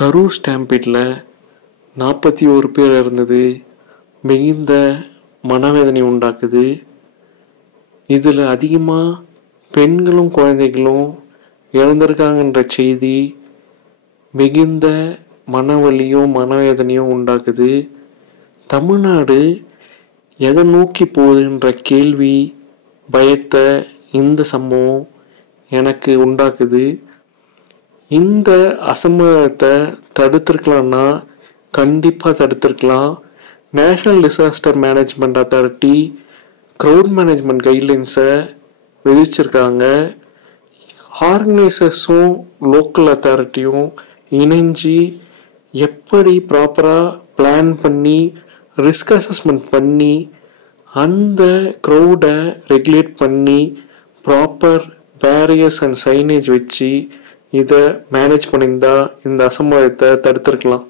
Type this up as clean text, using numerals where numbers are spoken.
கரூர் ஸ்டாம்பீடில் 41 பேர் இருந்தது மிகுந்த மனவேதனை உண்டாக்குது. இதில் அதிகமாக பெண்களும் குழந்தைகளும் இறந்திருக்காங்கன்ற செய்தி மிகுந்த மனவலியும் மனவேதனையும் உண்டாக்குது. தமிழ்நாடு எதை நோக்கி போகுதுன்ற கேள்வி பயத்தை இந்த சம்பவம் எனக்கு உண்டாக்குது. இந்த அசம்பாவிதத்தை தடுத்திருக்கலாம்னா கண்டிப்பாக தடுத்திருக்கலாம். National disaster management authority crowd management கைட்லைன்ஸை விதிச்சிருக்காங்க. ஆர்கனைசர்ஸும் லோக்கல் அத்தாரிட்டியும் இணைஞ்சு எப்படி ப்ராப்பராக பிளான் பண்ணி ரிஸ்க் அசஸ்மெண்ட் பண்ணி அந்த க்ரௌடை ரெகுலேட் பண்ணி ப்ராப்பர் பேரியர்ஸ் அண்ட் சைனேஜ் வச்சு இதை மேனேஜ் பண்ணியிருந்தா இந்த அசம்பாவிதத்தை தடுத்திருக்கலாம்.